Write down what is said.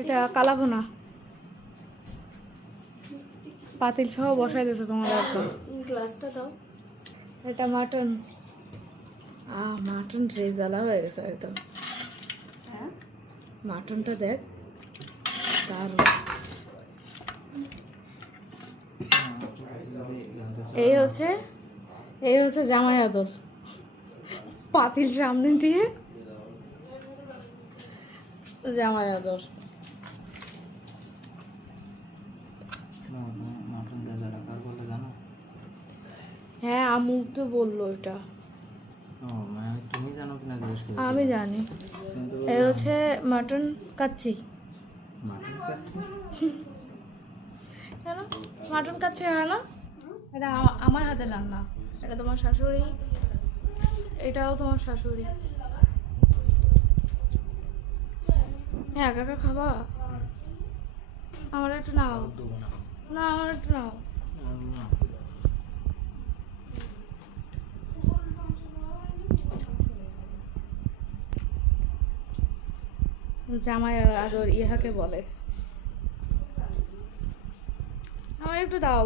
এটা কালাভুনা পাতিল সহ বসাই দিতে তোমার একবার গ্লাসটা দাও। এটা মাটন মাটন রেজালা হয়ে গেছে একদম। হ্যাঁ মাটনটা দেখ তার এই হচ্ছে জামাই আদর পাতিল সামনে দিয়ে জামাই আদর। হ্যাঁ আমু তো বললো এটা তুমি জানো কিনা জিজ্ঞেস করি। আমি জানি। এই হচ্ছে মাটন কাচ্চি। মাটন কাচ্চি কেন মাটন কাচ্চি হয় না? এটা আমার হাতে রান্না। এটা তোমার শাশুড়ি, এটাও তোমার শাশুড়ি। হ্যাঁ কাকা খাবা? আমার একটু নাও না, আমার একটু নাও। জামাই আদর ইহাকে বলে। আমার একটু দাও।